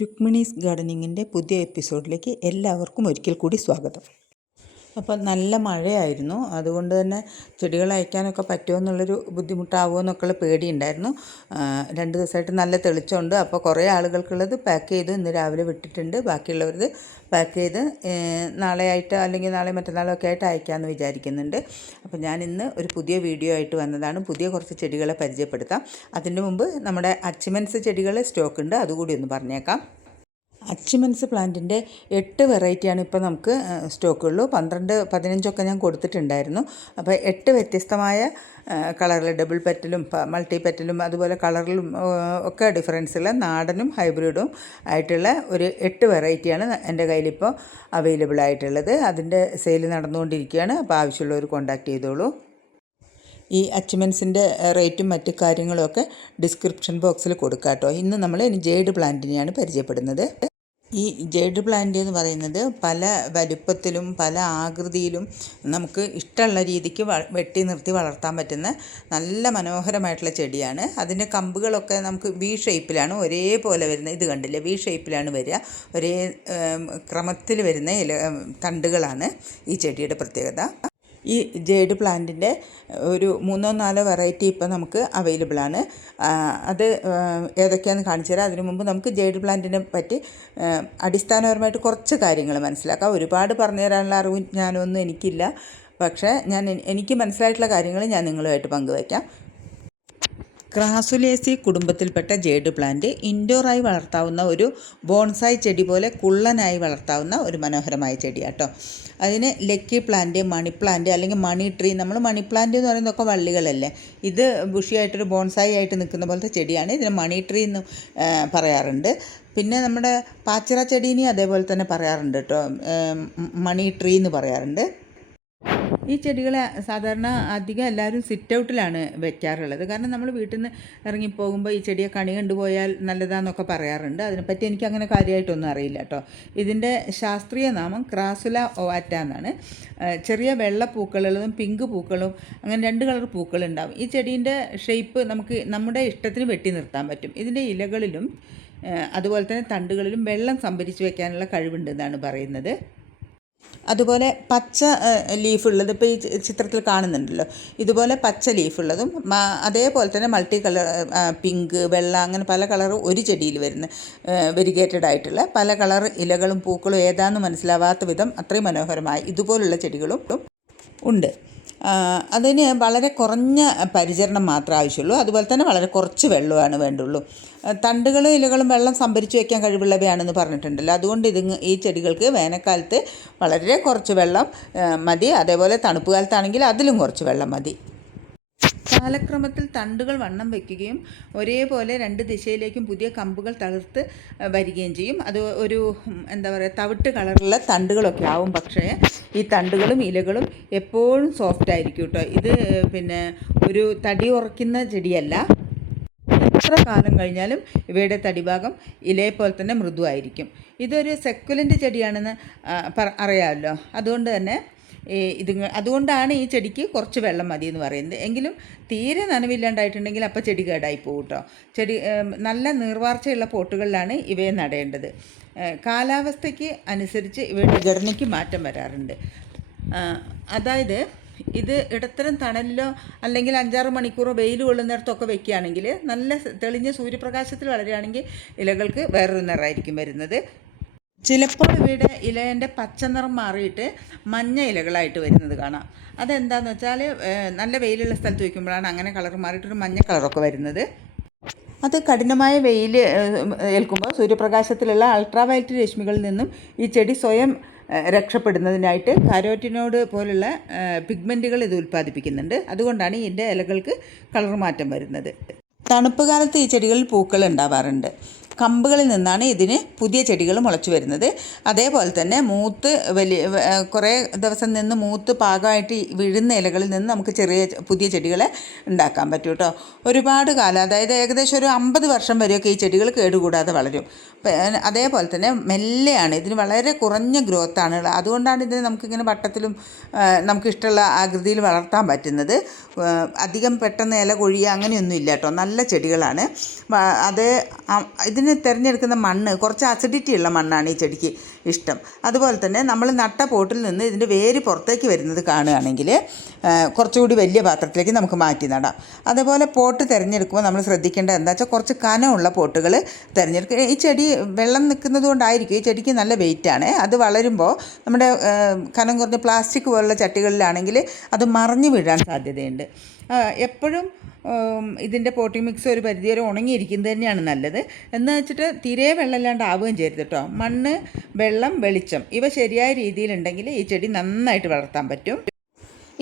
രുക്മിണീസ് ഗാർഡനിങ്ങിൻ്റെ പുതിയ എപ്പിസോഡിലേക്ക് എല്ലാവർക്കും ഒരിക്കൽ കൂടി സ്വാഗതം. അപ്പോൾ നല്ല മഴയായിരുന്നു, അതുകൊണ്ട് തന്നെ ചെടികൾ അയക്കാനൊക്കെ പറ്റുമോ എന്നുള്ളൊരു ബുദ്ധിമുട്ടാവുമോ എന്നൊക്കെയുള്ള പേടിയുണ്ടായിരുന്നു. 2 ദിവസമായിട്ട് നല്ല തെളിച്ചമുണ്ട്. അപ്പോൾ കുറേ ആളുകൾക്കുള്ളത് പാക്ക് ചെയ്ത് ഇന്ന് രാവിലെ വിട്ടിട്ടുണ്ട്. ബാക്കിയുള്ളവരത് പാക്ക് ചെയ്ത് നാളെ ആയിട്ട് അല്ലെങ്കിൽ നാളെ മറ്റന്നാളൊക്കെ ആയിട്ട് അയക്കാമെന്ന് വിചാരിക്കുന്നുണ്ട്. അപ്പോൾ ഞാൻ ഇന്ന് ഒരു പുതിയ വീഡിയോ ആയിട്ട് വന്നതാണ്. പുതിയ കുറച്ച് ചെടികളെ പരിചയപ്പെടുത്താം. അതിന് മുമ്പ് നമ്മുടെ അച്ചിമൻസ് ചെടികൾ സ്റ്റോക്ക് ഉണ്ട്, അതുകൂടി ഒന്ന് പറഞ്ഞേക്കാം. അച്ചിമൻസ് പ്ലാന്റിൻ്റെ 8 വെറൈറ്റിയാണ് ഇപ്പോൾ നമുക്ക് സ്റ്റോക്കുള്ളൂ. 12, 15 ഞാൻ കൊടുത്തിട്ടുണ്ടായിരുന്നു. അപ്പോൾ 8 വ്യത്യസ്തമായ കളറിൽ ഡബിൾ പെറ്റലും മൾട്ടി പെറ്റലും അതുപോലെ കളറിലും ഒക്കെ ഡിഫറൻസുള്ള നാടനും ഹൈബ്രിഡും ആയിട്ടുള്ള ഒരു 8 വെറൈറ്റിയാണ് എൻ്റെ കയ്യിലിപ്പോൾ അവൈലബിൾ ആയിട്ടുള്ളത്. അതിൻ്റെ സെയിൽ നടന്നുകൊണ്ടിരിക്കുകയാണ്. അപ്പോൾ ആവശ്യമുള്ളവർ കോൺടാക്റ്റ് ചെയ്തോളൂ. ഈ അച്ചിമൻസിൻ്റെ റേറ്റും മറ്റു കാര്യങ്ങളുമൊക്കെ ഡിസ്ക്രിപ്ഷൻ ബോക്സിൽ കൊടുക്കാം കേട്ടോ. ഇന്ന് നമ്മൾ ജെയ്ഡ് പ്ലാന്റിനെയാണ് പരിചയപ്പെടുന്നത്. ഈ ജെയ്ഡ് പ്ലാന്റ് എന്ന് പറയുന്നത് പല വലുപ്പത്തിലും പല ആകൃതിയിലും നമുക്ക് ഇഷ്ടമുള്ള രീതിക്ക് വെട്ടി നിർത്തി വളർത്താൻ പറ്റുന്ന നല്ല മനോഹരമായിട്ടുള്ള ചെടിയാണ്. അതിൻ്റെ കമ്പുകളൊക്കെ നമുക്ക് വി ഷേപ്പിലാണ് ഒരേപോലെ വരുന്നത്. ഇത് കണ്ടില്ലേ, വി ഷേപ്പിലാണ് വരിക. ഒരേ ക്രമത്തിൽ വരുന്ന തണ്ടുകളാണ് ഈ ചെടിയുടെ പ്രത്യേകത. ഈ ജെയ്ഡ് പ്ലാന്റിൻ്റെ ഒരു 3-4 വെറൈറ്റി ഇപ്പോൾ നമുക്ക് അവൈലബിളാണ്. അത് ഏതൊക്കെയാണെന്ന് കാണിച്ചു തരാം. അതിനു മുമ്പ് നമുക്ക് ജെയ്ഡ് പ്ലാന്റിനെ പറ്റി അടിസ്ഥാനപരമായിട്ട് കുറച്ച് കാര്യങ്ങൾ മനസ്സിലാക്കാം. ഒരുപാട് പറഞ്ഞു തരാനുള്ള അറിവും ഞാനൊന്നും എനിക്കില്ല, പക്ഷേ എനിക്ക് മനസ്സിലായിട്ടുള്ള കാര്യങ്ങൾ ഞാൻ നിങ്ങളുമായിട്ട് പങ്കുവയ്ക്കാം. ക്രാസുലേസി കുടുംബത്തിൽപ്പെട്ട ജെയ്ഡ് പ്ലാന്റ് ഇൻഡോറായി വളർത്താവുന്ന ഒരു ബോൺസായി ചെടി പോലെ കുള്ളനായി വളർത്താവുന്ന ഒരു മനോഹരമായ ചെടിയാട്ടോ. അതിന് ലക്കി പ്ലാന്റ്, മണി പ്ലാന്റ് അല്ലെങ്കിൽ മണി ട്രീ, നമ്മൾ മണി പ്ലാന്റ് എന്ന് പറയുന്നതൊക്കെ വള്ളികളല്ലേ, ഇത് ബുഷിയായിട്ടൊരു ബോൺസായി ആയിട്ട് നിൽക്കുന്ന പോലത്തെ ചെടിയാണ്. ഇതിന് മണി ട്രീ എന്ന് പറയാറുണ്ട്. പിന്നെ നമ്മുടെ പാച്ചിറ ചെടീനെ അതേപോലെ തന്നെ പറയാറുണ്ട് കേട്ടോ, മണി ട്രീ എന്ന് പറയാറുണ്ട്. ഈ ചെടികളെ സാധാരണ അധികം എല്ലാവരും സിറ്റ് ഔട്ടിലാണ് വെക്കാറുള്ളത്. കാരണം നമ്മൾ വീട്ടിൽ നിന്ന് ഇറങ്ങിപ്പോകുമ്പോൾ ഈ ചെടിയെ കണി കണ്ടുപോയാൽ നല്ലതാണെന്നൊക്കെ പറയാറുണ്ട്. അതിനെപ്പറ്റി എനിക്ക് അങ്ങനെ കാര്യമായിട്ടൊന്നും അറിയില്ല കേട്ടോ. ഇതിൻ്റെ ശാസ്ത്രീയ നാമം ക്രാസുല ഒവാറ്റ എന്നാണ്. ചെറിയ വെള്ള പൂക്കളുള്ളതും പിങ്ക് പൂക്കളും അങ്ങനെ 2 കളർ പൂക്കളുണ്ടാവും. ഈ ചെടീൻ്റെ ഷേപ്പ് നമുക്ക് നമ്മുടെ ഇഷ്ടത്തിന് വെട്ടി നിർത്താൻ പറ്റും. ഇതിൻ്റെ ഇലകളിലും അതുപോലെ തന്നെ തണ്ടുകളിലും വെള്ളം സംഭരിച്ച് വെക്കാനുള്ള കഴിവുണ്ടെന്നാണ് പറയുന്നത്. അതുപോലെ പച്ച ലീഫുള്ളത് ഇപ്പോൾ ഈ ചിത്രത്തിൽ കാണുന്നുണ്ടല്ലോ, ഇതുപോലെ പച്ച ലീഫുള്ളതും അതേപോലെ തന്നെ മൾട്ടി കളർ പിങ്ക്, വെള്ള അങ്ങനെ പല കളറും ഒരു ചെടിയിൽ വരുന്ന വെരിഗേറ്റഡ് ആയിട്ടുള്ള പല കളർ ഇലകളും പൂക്കളും ഏതാണെന്ന് മനസ്സിലാവാത്ത വിധം അത്രയും മനോഹരമായ ഇതുപോലുള്ള ചെടികളും ഉണ്ട്. അതിന് വളരെ കുറഞ്ഞ പരിചരണം മാത്രമേ ആവശ്യമുള്ളൂ. അതുപോലെ തന്നെ വളരെ കുറച്ച് വെള്ളമാണ് വേണ്ടുള്ളൂ. തണ്ടുകളും ഇലകളും വെള്ളം സംഭരിച്ച് വയ്ക്കാൻ കഴിവുള്ളവയാണെന്ന് പറഞ്ഞിട്ടുണ്ടല്ലോ. അതുകൊണ്ട് ഈ ചെടികൾക്ക് വേനൽക്കാലത്ത് വളരെ കുറച്ച് വെള്ളം മതി. അതേപോലെ തണുപ്പ് കാലത്താണെങ്കിൽ അതിലും കുറച്ച് വെള്ളം മതി. കാലക്രമത്തിൽ തണ്ടുകൾ വണ്ണം വയ്ക്കുകയും ഒരേപോലെ 2 ദിശയിലേക്കും പുതിയ കമ്പുകൾ തളിർത്ത് വരികയും ചെയ്യും. അത് ഒരു എന്താ പറയുക, തവിട്ട് കളറുള്ള തണ്ടുകളൊക്കെ ആവും. പക്ഷേ ഈ തണ്ടുകളും ഇലകളും എപ്പോഴും സോഫ്റ്റ് ആയിരിക്കും കേട്ടോ. ഇത് പിന്നെ ഒരു തടി ഉറയ്ക്കുന്ന ചെടിയല്ല. എത്ര കാലം കഴിഞ്ഞാലും ഇവയുടെ തടിഭാഗം ഇലയെപ്പോലെ തന്നെ മൃദുവായിരിക്കും. ഇതൊരു സെക്കുലൻ്റ് ചെടിയാണെന്ന് അറിയാമല്ലോ. അതുകൊണ്ട് തന്നെ അതുകൊണ്ടാണ് ഈ ചെടിക്ക് കുറച്ച് വെള്ളം മതി എന്ന് പറയുന്നത്. എങ്കിലും തീരെ നനവില്ലാണ്ടായിട്ടുണ്ടെങ്കിൽ അപ്പോൾ ചെടി കേടായി പോകും കേട്ടോ. ചെടി നല്ല നീർവാർച്ചയുള്ള പോട്ടുകളിലാണ് ഇവയെ നടേണ്ടത്. കാലാവസ്ഥയ്ക്ക് അനുസരിച്ച് ഇവയുടെ ഘടനയ്ക്ക് മാറ്റം വരാറുണ്ട്. അതായത് ഇത് ഇടത്തരം തണലിലോ അല്ലെങ്കിൽ 5-6 മണിക്കൂറോ വെയിൽ കൊള്ളുന്നിടത്തൊക്കെ വെക്കുകയാണെങ്കിൽ, നല്ല തെളിഞ്ഞ സൂര്യപ്രകാശത്തിൽ വളരുകയാണെങ്കിൽ ഇലകൾക്ക് വേറൊരു നിറമായിരിക്കും വരുന്നത്. ചിലപ്പോൾ ഇവയുടെ ഇലേൻ്റെ പച്ച നിറം മാറിയിട്ട് മഞ്ഞ ഇലകളായിട്ട് വരുന്നത് കാണാം. അതെന്താണെന്ന് വെച്ചാൽ നല്ല വെയിലുള്ള സ്ഥലത്ത് വയ്ക്കുമ്പോഴാണ് അങ്ങനെ കളർ മാറിയിട്ടൊരു മഞ്ഞ കളറൊക്കെ വരുന്നത്. അത് കഠിനമായ വെയിൽ ഏൽക്കുമ്പോൾ സൂര്യപ്രകാശത്തിലുള്ള അൾട്രാവയലറ്റ് രശ്മികളിൽ നിന്നും ഈ ചെടി സ്വയം രക്ഷപ്പെടുന്നതിനായിട്ട് കാരോറ്റിനോഡ് പോലുള്ള പിഗ്മെൻറ്റുകൾ ഇത് ഉൽപ്പാദിപ്പിക്കുന്നുണ്ട്. അതുകൊണ്ടാണ് ഇതിൻ്റെ ഇലകൾക്ക് കളർ മാറ്റം വരുന്നത്. തണുപ്പ് കാലത്ത് ഈ ചെടികളിൽ പൂക്കൾ ഉണ്ടാവാറുണ്ട്. കമ്പുകളിൽ നിന്നാണ് ഇതിന് പുതിയ ചെടികൾ മുളച്ചു വരുന്നത്. അതേപോലെ തന്നെ കുറേ ദിവസം നിന്ന് മൂത്ത് പാകമായിട്ട് വീഴുന്ന ഇലകളിൽ നിന്ന് നമുക്ക് പുതിയ ചെടികളെ ഉണ്ടാക്കാൻ പറ്റും കേട്ടോ. ഒരുപാട് കാലം, അതായത് ഏകദേശം ഒരു 50 വർഷം വരെയൊക്കെ ഈ ചെടികൾ കേടുകൂടാതെ വളരും. അതേപോലെ തന്നെ മെല്ലെയാണ്, ഇതിന് വളരെ കുറഞ്ഞ ഗ്രോത്താണ്. അതുകൊണ്ടാണ് ഇതിന് നമുക്കിങ്ങനെ വട്ടത്തിലും നമുക്കിഷ്ടമുള്ള ആകൃതിയിൽ വളർത്താൻ പറ്റുന്നത്. അധികം പെട്ടെന്ന് ഇല കൊഴിയുക അങ്ങനെയൊന്നും ഇല്ല കേട്ടോ. നല്ല ചെടികളാണ്. ഇതിന് ഇതിന് തിരഞ്ഞെടുക്കുന്ന മണ്ണ് കുറച്ച് അസിഡിറ്റി ഉള്ള മണ്ണാണ് ഈ ചെടിക്ക് ഇഷ്ടം. അതുപോലെ തന്നെ നമ്മൾ നട്ട പോട്ടിൽ നിന്ന് ഇതിൻ്റെ വേര് പുറത്തേക്ക് വരുന്നത് കാണുകയാണെങ്കിൽ കുറച്ചുകൂടി വലിയ പാത്രത്തിലേക്ക് നമുക്ക് മാറ്റി നടാം. അതേപോലെ പോട്ട് തിരഞ്ഞെടുക്കുമ്പോൾ നമ്മൾ ശ്രദ്ധിക്കേണ്ടത് എന്താ വെച്ചാൽ കുറച്ച് കനമുള്ള പോട്ടുകൾ തിരഞ്ഞെടുക്കുക. ഈ ചെടി വെള്ളം നിൽക്കുന്നത് കൊണ്ടായിരിക്കും ഈ ചെടിക്ക് നല്ല വെയിറ്റാണ്. അത് വളരുമ്പോൾ നമ്മുടെ കനം കുറഞ്ഞ പ്ലാസ്റ്റിക് പോലുള്ള ചട്ടികളിലാണെങ്കിൽ അത് മറിഞ്ഞു വീഴാൻ സാധ്യതയുണ്ട്. എപ്പോഴും ഇതിൻ്റെ പോട്ടിംഗ് മിക്സ് ഒരു പരിധിവരെ ഉണങ്ങിയിരിക്കുന്നത് തന്നെയാണ് നല്ലത്. എന്ന് വെച്ചിട്ട് തീരെ വെള്ളമില്ലാണ്ട് ആവുകയും ചെയ്യരുത് കേട്ടോ. മണ്ണ്, വെള്ളം, വെളിച്ചം ഇവ ശരിയായ രീതിയിലുണ്ടെങ്കിൽ ഈ ചെടി നന്നായിട്ട് വളർത്താൻ പറ്റും.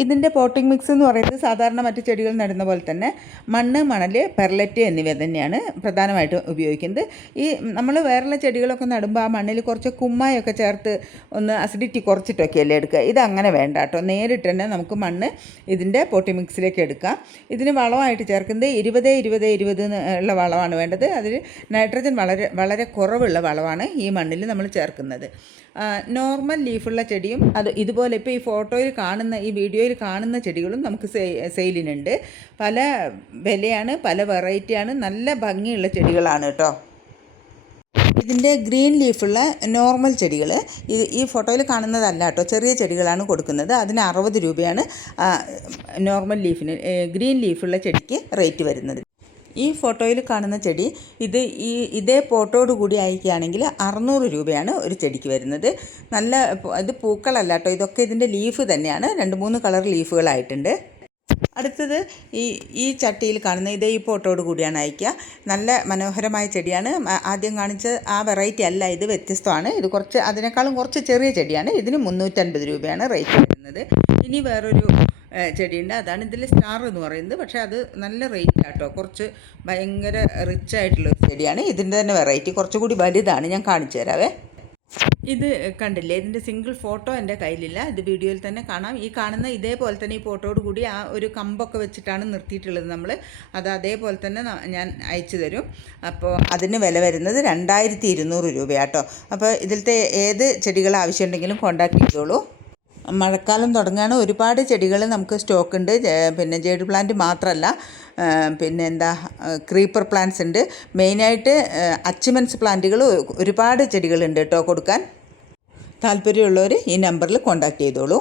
ഇതിൻ്റെ പോട്ടിംഗ് മിക്സ് എന്ന് പറയുന്നത് സാധാരണ മറ്റ് ചെടികൾ നടുന്ന പോലെ തന്നെ മണ്ണ്, മണൽ, പെർലറ്റ് എന്നിവ തന്നെയാണ് പ്രധാനമായിട്ടും ഉപയോഗിക്കുന്നത്. ഈ നമ്മൾ വേറെയുള്ള ചെടികളൊക്കെ നടുമ്പോൾ ആ മണ്ണിൽ കുറച്ച് കുമ്മായൊക്കെ ചേർത്ത് ഒന്ന് അസിഡിറ്റി കുറച്ചിട്ടൊക്കെയല്ലേ എടുക്കുക. ഇതങ്ങനെ വേണ്ട കേട്ടോ. നേരിട്ട് തന്നെ നമുക്ക് മണ്ണ് ഇതിൻ്റെ പോട്ടിംഗ് മിക്സിലേക്ക് എടുക്കാം. ഇതിന് വളമായിട്ട് ചേർക്കുന്നത് 20-20-20 ഉള്ള വളമാണ് വേണ്ടത്. അതിൽ നൈട്രജൻ വളരെ കുറവുള്ള വളമാണ് ഈ മണ്ണിൽ നമ്മൾ ചേർക്കുന്നത്. നോർമൽ ലീഫുള്ള ചെടിയും അത് ഇതുപോലെ ഇപ്പോൾ ഈ ഫോട്ടോയിൽ കാണുന്ന ഈ വീഡിയോയിൽ കാണുന്ന ചെടികളും നമുക്ക് സെയിലിനുണ്ട്. പല വിലയാണ്, പല വെറൈറ്റിയാണ്, നല്ല ഭംഗിയുള്ള ചെടികളാണ് കേട്ടോ. ഇതിൻ്റെ ഗ്രീൻ ലീഫുള്ള നോർമൽ ചെടികൾ ഈ ഫോട്ടോയിൽ കാണുന്നതല്ല കേട്ടോ, ചെറിയ ചെടികളാണ് കൊടുക്കുന്നത്. അതിന് 60 രൂപയാണ് നോർമൽ ലീഫിന്, ഗ്രീൻ ലീഫുള്ള ചെടിക്ക് റേറ്റ് വരുന്നത്. ഈ ഫോട്ടോയിൽ കാണുന്ന ചെടി ഇതേ പോട്ടോട് കൂടി അയക്കുകയാണെങ്കിൽ 600 രൂപയാണ് ഒരു ചെടിക്ക് വരുന്നത്. ഇത് പൂക്കളല്ല കേട്ടോ, ഇതൊക്കെ ഇതിൻ്റെ ലീഫ് തന്നെയാണ്. 2-3 കളർ ലീഫുകളായിട്ടുണ്ട്. അടുത്തത് ഈ ചട്ടിയിൽ കാണുന്ന ഈ പോട്ടോട് കൂടിയാണ് അയക്കുക. നല്ല മനോഹരമായ ചെടിയാണ്. ആദ്യം കാണിച്ച ആ വെറൈറ്റി അല്ല, ഇത് വ്യത്യസ്തമാണ്. ഇത് അതിനേക്കാളും കുറച്ച് ചെറിയ ചെടിയാണ്. ഇതിന് 350 രൂപയാണ് റേറ്റ് വരുന്നത്. ഇനി വേറൊരു ചെടിയുണ്ട്, അതാണ് ഇതിൽ സ്റ്റാർ എന്ന് പറയുന്നത്. പക്ഷേ അത് നല്ല റേറ്റ് ആട്ടോ, കുറച്ച് ഭയങ്കര റിച്ച് ആയിട്ടുള്ളൊരു ചെടിയാണ്. ഇതിൻ്റെ തന്നെ വെറൈറ്റി കുറച്ചുകൂടി വലുതാണ്, ഞാൻ കാണിച്ചു തരാവേ. ഇത് കണ്ടില്ലേ, ഇതിൻ്റെ സിംഗിൾ ഫോട്ടോ എൻ്റെ കയ്യിലില്ല, ഇത് വീഡിയോയിൽ തന്നെ കാണാം. ഈ കാണുന്ന ഇതേപോലെ തന്നെ ഈ ഫോട്ടോയോട് കൂടി ആ ഒരു കമ്പൊക്കെ വെച്ചിട്ടാണ് നിർത്തിയിട്ടുള്ളത് നമ്മൾ. അത് അതേപോലെ തന്നെ ഞാൻ അയച്ചു തരും. അപ്പോൾ അതിന് വില വരുന്നത് 2200 രൂപയാട്ടോ. അപ്പോൾ ഇതിലത്തെ ഏത് ചെടികൾ ആവശ്യമുണ്ടെങ്കിലും കോൺടാക്ട് ചെയ്തോളൂ. മഴക്കാലം തുടങ്ങുകയാണ്. ഒരുപാട് ചെടികൾ നമുക്ക് സ്റ്റോക്ക് ഉണ്ട്. പിന്നെ ജേഡ് പ്ലാന്റ് മാത്രമല്ല, പിന്നെ ക്രീപ്പർ പ്ലാന്റ്സ് ഉണ്ട്. മെയിനായിട്ട് അച്ചിമൻസ് പ്ലാന്റുകൾ ഒരുപാട് ചെടികളുണ്ട് കേട്ടോ കൊടുക്കാൻ. താല്പര്യമുള്ളവർ ഈ നമ്പറിൽ കോൺടാക്ട് ചെയ്തോളൂ.